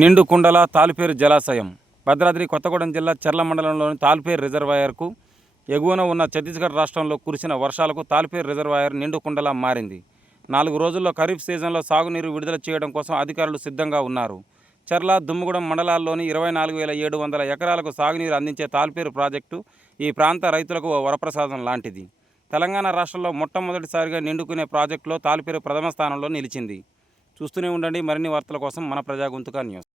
నిండు కుండల తాలిపేరు జలాశయం భద్రాద్రి కొత్తగూడెం జిల్లా చర్ల మండలంలోని తాలిపేరు రిజర్వాయర్కు ఎగువన ఉన్న ఛత్తీస్గఢ్ రాష్ట్రంలో కురిసిన వర్షాలకు తాలిపేరు రిజర్వాయర్ నిండు కుండలా మారింది. 4 రోజుల్లో ఖరీఫ్ సీజన్లో సాగునీరు విడుదల చేయడం కోసం అధికారులు సిద్ధంగా ఉన్నారు. చర్ల, దుమ్ముగూడెం మండలాల్లోని 24,700 ఎకరాలకు సాగునీరు అందించే తాలిపేరు ప్రాజెక్టు ఈ ప్రాంత రైతులకు ఓ వరప్రసాదం లాంటిది. తెలంగాణ రాష్ట్రంలో మొట్టమొదటిసారిగా నిండుకునే ప్రాజెక్టులో తాలిపేరు ప్రథమ స్థానంలో నిలిచింది. చూస్తూనే ఉండండి మరిన్ని వార్తల కోసం మన ప్రజాగొంతుక న్యూస్.